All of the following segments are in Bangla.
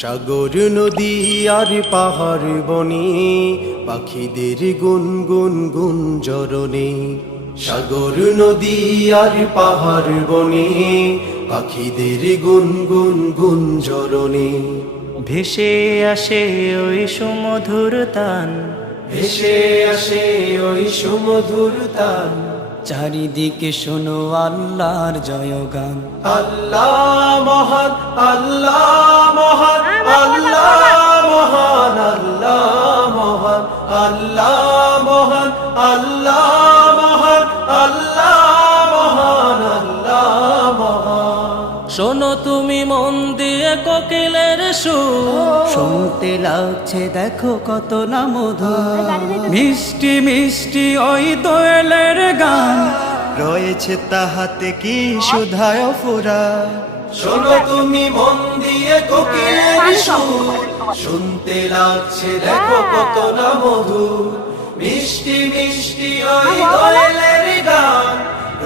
সাগর নদী আর পাহাড় বনে পাখিদের গুনগুন গুঞ্জরণে। সাগর নদী আর পাহাড় বনে পাখিদের গুনগুন গুঞ্জরণে। ভেসে আসে ওই সুমধুর তান, ভেসে আসে ওই সুমধুর তান। চারিদিকে শোনো আল্লাহর জয়গান। আল্লাহ মহান, আল্লাহ মহান, আল্লাহ মহান, আল্লাহ মহান, আল্লাহ মহান, আল্লাহ মহান, আল্লাহ মহান, আল্লাহ মহান। শোনো তুমি মন দিয়ে কোকিলের সুর, শুনতে লাগছে দেখো কত না মধুর। মিষ্টি মিষ্টি ওই দোয়েলের গান, রয়েছে তাহাতে কি সুধায় ফুরা। শোনো তুমি মন দিয়ে কোকিলের সুর, শুনতে লাগছে দেখো কত না মধুর। মিষ্টি মিষ্টি ওই দোয়েলের গান,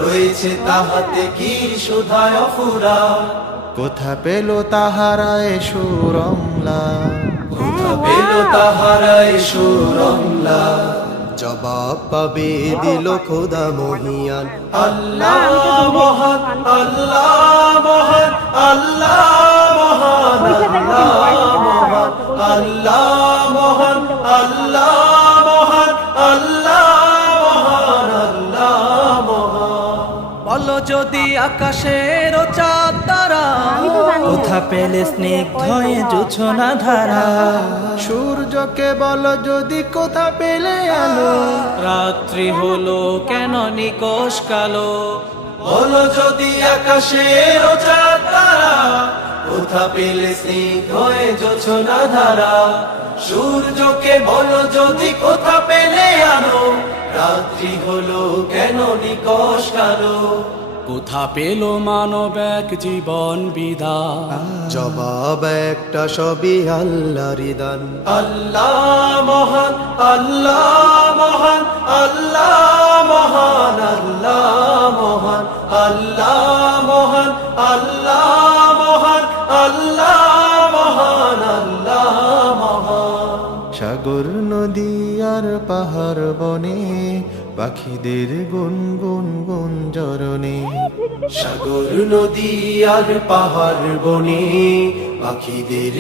রয়েছে তাহাতে কি সুধায় ফুরা। কোথা পেল তাহারায় সুরমলা, কোথা পেল তাহারায় সুরমলা। জবাব পাবে দিল খোদা মহিয়ান। আল্লাহ মহান, আল্লাহ মহান, আল্লাহ মহান, আল্লাহ মহান, আল্লাহ মহান, আল্লাহ মহান, আল্লাহ মহান, আল্লাহ মহান। বলো যদি আকাশের চাঁদ তারা, কোথা পেলে স্নিগ্ধ জোছনা ধারা। সূর্যকে বলো যদি কোথা পেলে আলো, রাত্রি হলো কেন নিকশ কালো। বলো যদি আকাশের চাঁদ তারা, কোথা পেলে স্নিগ্ধ জোছনা ধারা। সূর্যকে বলো যদি কোথা পেলে আলো, রাত্রি হলো কেন নিকশ কালো। কোথা পেল মানব এক জীবন বিধান, জবাব একটা সবই আল্লাহর দান। আল্লাহ মহান, আল্লাহ মহান, আল্লাহ মহান, আল্লাহ মহান, আল্লাহ মহান, আল্লাহ মহান, আল্লাহ মহান, আল্লাহ মহান। সাগর নদী আর পাহাড় বনে পাখিদের গুনগুন গুঞ্জরণে। সাগর নদী আর পাহাড় বনে পাখিদের